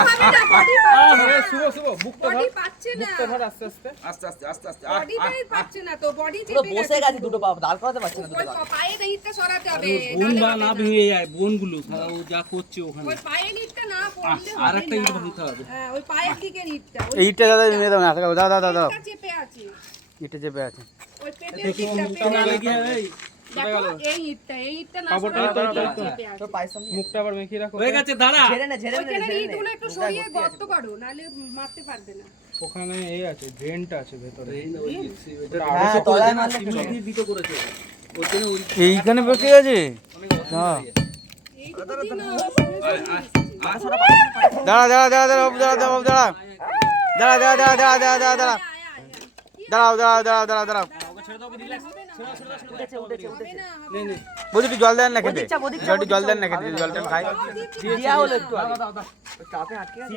Body পাচ্ছে না শুভ শুভ মুক্ত ধর, বডি পাচ্ছে না মুক্ত ধর আস্তে আস্তে। আস্তে আস্তে আস্তে আস্তে বডিটাই পাচ্ছে না তো বডি পুরো চেপে বসে গেছে দুটো পা দাঁড় করাতে পারছে না দুটো ওই পা। পায়ে ইটটা সরাতে হবে বোন বা না ভেঙে যায়, বোনগুলো সারা ও যা করছে ওখানে। ওই পায়ের ইটটা না পড়লে আর হবে একটা না। ইট ভাঙতে হবে। হ্যাঁ ওই পায়ের দিকের ইটটা এই ইটটা দাদা নিয়ে দাও না, দাও দাও দাও দাও, ইটটা চেপে আছে ইটটা চেপে আছে। ওই পেটের দেখো দিকটা মুখটা মেলে গিয়ে এই দেখো এই ইটটা না কাপড়টা সরালে তো ইটটা চেপে আছে তোর পায়ের সামনে মুখটা আবার মেখে রাখো। হয়ে গেছে, দাঁড়া। ঝেড়ে নে ঝেড়ে নে ওইখানে ঝেড়ে নে। ইটগুলো একটু সরিয়ে গর্ত করো নাহলে মারতে পারবে না ওখানে এই আছে, ড্রেনটা আছে ভেতরে। হ্যাঁ তলায় মারলে এইখানে বসে আছে। হ্যাঁ এই তো দিন দাঁড়া দাঁড়া দাঁড়া দাঁড়া বাবু, দাঁড়া দাঁড়া বাবু, দাঁড়া দাঁড়া দাঁড়া দাঁড়া দাঁড়া দাঁড়া দাঁড়া দাঁড়া দাঁড়াও দাঁড়াও দাঁড়াও দাঁড়াও দাঁড়াও বলছি একটু জল দেন না খেতে, একটু জল দেন না খেতে, জলটা খাই। দিয়া হলো একটু আগে চাপে আটকে গেছে।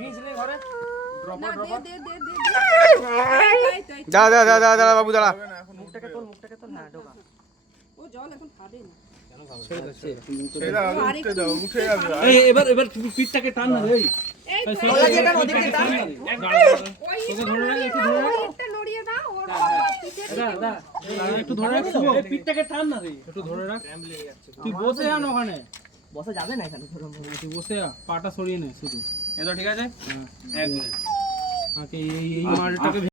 দাঁড়া দাঁড়া দাঁড়া দাঁড়া দাঁড়া বাবু, দাঁড়া। মুখটাকে তোল হ্যাঁ ঢোকা। ও জল এখন খাবে না এই এবার এবার তুমি পিঠটাকে টান না রে। এই এই তো, তলা দিয়ে টান ওদিকে টান। ওই ইটটা নড়িয়ে দাও, ওই ইটটা নড়িয়ে দাও ওর পিঠে দাঁড়া একটু ধরে রাখ, এই পিঠটাকে টান না রে, একটু ধরে রাখ। তুই বসে আন ওখানে, বসা যাবে না এখানে ধরো। তুই বসে আ, পাটা সরিয়ে নে শুধু। এটা ঠিক আছে, হ্যাঁ এক মিনিট। আচ্ছা এই মালটাকে